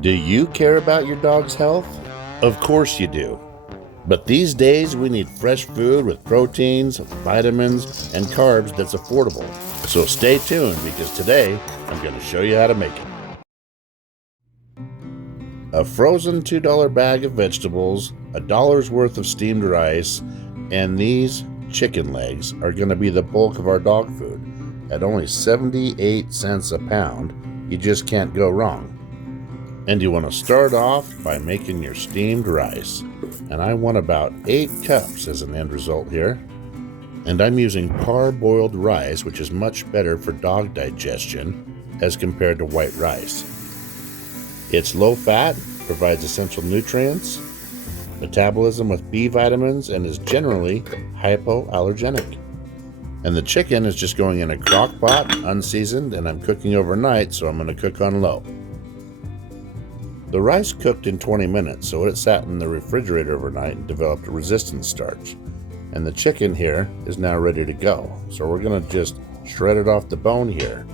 Do you care about your dog's health? Of course you do. But these days we need fresh food with proteins, vitamins, and carbs that's affordable. So stay tuned because today I'm going to show you how to make it. A frozen $2 bag of vegetables, $1's worth of steamed rice, and these chicken legs are going to be the bulk of our dog food. At only 78 cents a pound, you just can't go wrong. And you want to start off by making your steamed rice. And I want about 8 cups as an end result here. And I'm using parboiled rice, which is much better for dog digestion as compared to white rice. It's low fat, provides essential nutrients, metabolism with B vitamins, and is generally hypoallergenic. And the chicken is just going in a crock pot, unseasoned, and I'm cooking overnight, so I'm going to cook on low. The rice cooked in 20 minutes, so it sat in the refrigerator overnight and developed a resistant starch. And the chicken here is now ready to go, so we're going to just shred it off the bone here.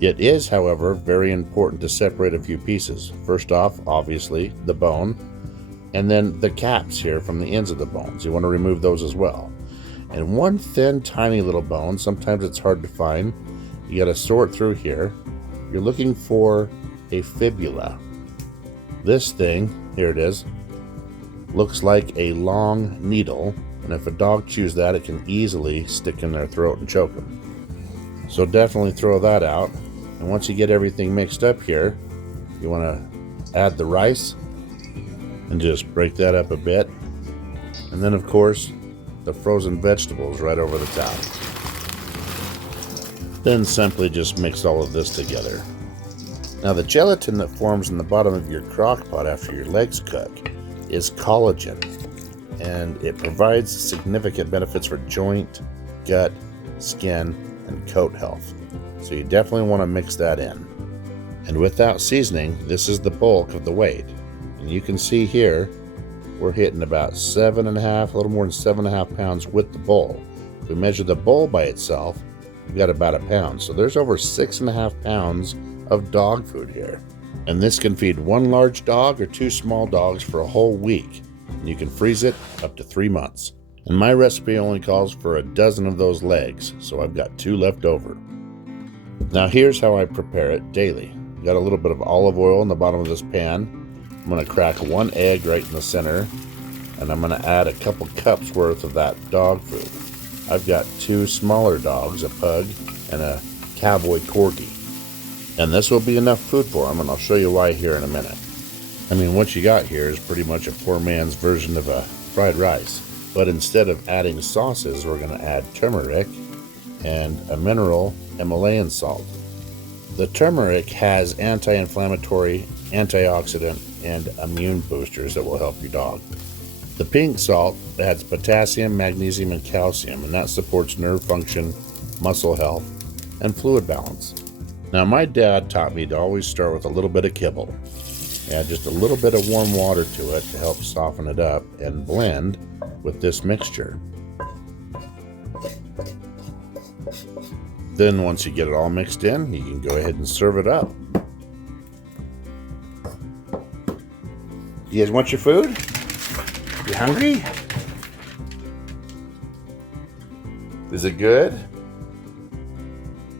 It is, however, very important to separate a few pieces. First off, obviously, the bone, and then the caps here from the ends of the bones. You want to remove those as well. And one thin, tiny little bone, sometimes it's hard to find. You got to sort through here. You're looking for a fibula. This thing, here it is, looks like a long needle, and if a dog chews that, it can easily stick in their throat and choke them. So definitely throw that out. And once you get everything mixed up here, you want to add the rice and just break that up a bit. And then, of course, the frozen vegetables right over the top. Then simply just mix all of this together. Now the gelatin that forms in the bottom of your crock pot after your legs cook is collagen, and it provides significant benefits for joint, gut, skin, and coat health. So you definitely want to mix that in. And without seasoning, this is the bulk of the weight. And you can see here, we're hitting about 7.5, a little more than 7.5 pounds with the bowl. If we measure the bowl by itself, we've got about a pound. So there's over 6.5 pounds of dog food here. And this can feed 1 large dog or 2 small dogs for a whole week. And you can freeze it up to 3 months. And my recipe only calls for 12 of those legs, so I've got 2 left over. Now here's how I prepare it daily. Got a little bit of olive oil in the bottom of this pan. I'm going to crack 1 egg right in the center, and I'm going to add a couple cups worth of that dog food. I've got 2 smaller dogs, a pug and a cowboy corgi. And this will be enough food for them, and I'll show you why here in a minute. I mean, what you got here is pretty much a poor man's version of a fried rice. But instead of adding sauces, we're going to add turmeric and a mineral Himalayan salt. The turmeric has anti-inflammatory, antioxidant, and immune boosters that will help your dog. The pink salt adds potassium, magnesium, and calcium, and that supports nerve function, muscle health, and fluid balance. Now, my dad taught me to always start with a little bit of kibble. Add just a little bit of warm water to it to help soften it up and blend with this mixture. Then once you get it all mixed in, you can go ahead and serve it up. You guys want your food? You hungry? Is it good?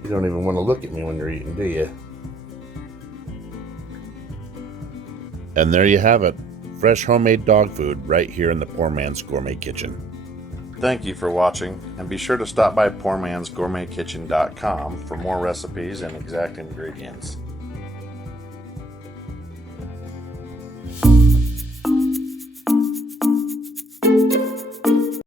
You don't even want to look at me when you're eating, do you? And there you have it. Fresh homemade dog food right here in the Poor Man's Gourmet Kitchen. Thank you for watching, and be sure to stop by PoorMansGourmetKitchen.com for more recipes and exact ingredients.